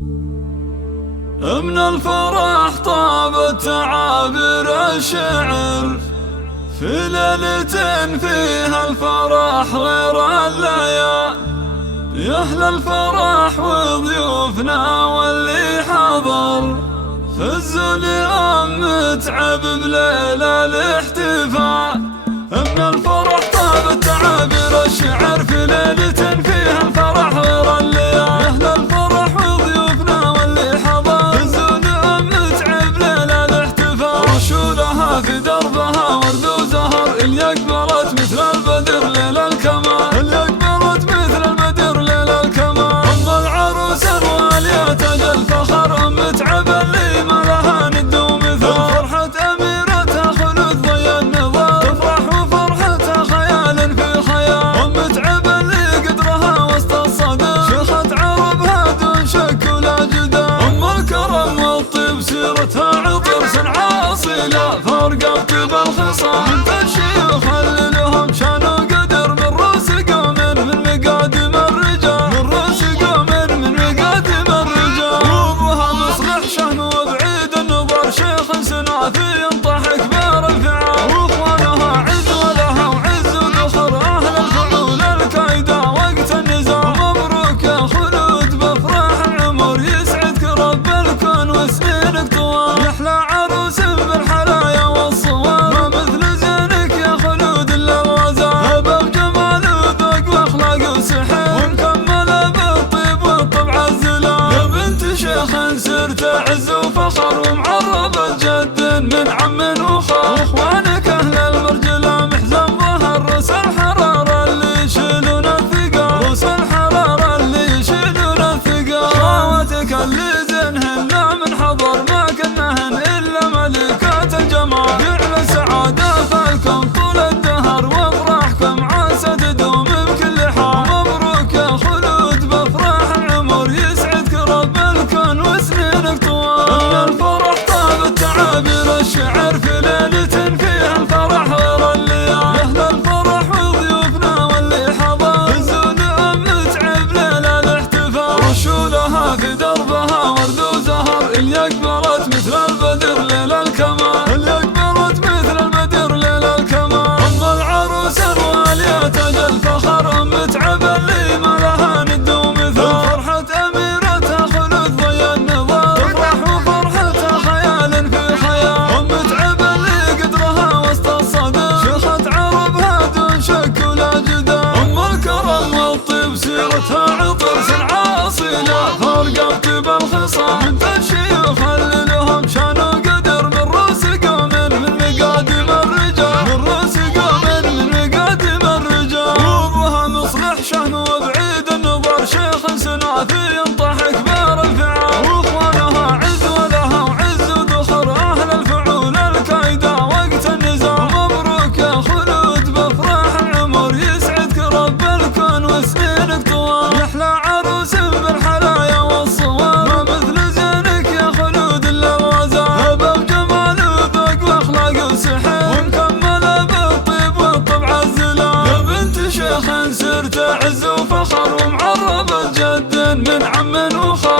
من الفرح طابت تعابير الشعر، في ليلة فيها الفرح غير الليال. يا أهل الفرح وضيوفنا واللي حضر، فزوا اليوم متعب بليلة الاحتفال. من الفرح طابت تعابير الشعر، في ليلة فيها الفرح غير الليال. يا أهل الفرح وضيوفنا واللي حضر، فزوا اليوم متعب بليلة الاحتفال. رشوا لها في دربها ورد وزهر، اللي أقبلت مثل البدر ليل الكمال. اللي أقبلت مثل البدر ليل الكمال. أم العروس الوالية تاج الفخر، متعب اللي ما لها ند ومثال. فرحة أميرتها خلود ضي النظام، تفرح وفرحتها خيال في خيال. متعب اللي قدرها وسط الصدى، شيخة عربها دون شك ولا جدال. أم الكرم والطيب سيرتها عطر صنعاء أصيلة، فرقت بالخصام. بنت الشيوخ اللي لهم شان وقدر، من رؤوس قوم من مقادم الرجال. من رؤوس قوم من مقادم الرجال. وابوها مصلح شهن وبعيد النظر، شيخ سنافي ينطح كبار الفعال. واخوانها عز ولها وعز ودخر، اهل الفعول الكايدة وقت النزال. مبروك يا خلود بافراح العمر، يسعدك رب الكون وسنينك طوال. يحلى عروس بالحلايا والصوال، ما مثل زينك يا خلود الا الغزال. هبه بجمال وذوق واخلاق وسحر، ومكمله بالطيب والطبع الزلال. يا بنت شيخ سرت عز وفخر، ومعربة جد من عم وخال. واخوانك اهل المرجله محزن ظهر، روس الحراره اللي يشيلون الثقال. روس الحراره اللي يشيلون الثقال. خواتك اللي زينهن لا من حضر، ما كنهن الا ملكات الجمال. فعل سعاده فالكم طول الدهر، وافراحكم عاسى تدوم بكل حال. مبروك يا خلود بافراح العمر، يسعدك رب الكون وسنينك طوال. من الفرح طابت تعابير الشعر، في ليلة فيها الفرح غير الليال. يا أهل الفرح وضيوفنا واللي حضر، فزوا اليوم متعب ليلة الاحتفال. رشوا لها في دربها ورد وزهر، اللي أقبلت مثل البدر ليل الكمال. اللي أقبلت مثل البدر ليل الكمال. أم العروس الوالية تاج الفخر، متعب اللي ما لها ند ومثال. فرحة أميرتها خلود ضي النظام، تفرح وفرحتها خيال في خيال. متعب اللي قدرها وسط الصدى، شيخة عربها دون شك ولا جدال. أم الكرم والطيب سيرتها عطر صنعاء أصيلة، فرقت بالخصام. بنت الشيوخ اللي لهم شان وقدر، من رؤوس قوم من مقادم الرجال. من رؤوس قوم من مقادم الرجال. وابوها مصلح شهن وبعيد النظر، شيخ سنافي ينطح كبار الفعال. واخوانها عز ولها وعز ودخر، اهل الفعول الكايدة وقت النزال. مبروك يا خلود بافراح العمر، يسعدك رب الكون وسنينك طوال. يحلى عروس بالحلايا والصوال، ما مثل زينك يا خلود الا الغزال. هبه بجمال وذوق واخلاق وسحر، ومكمله بالطيب والطبع الزلال. يا بنت شيخ سرت عز وفخر، ومعربة جد من عم وخال.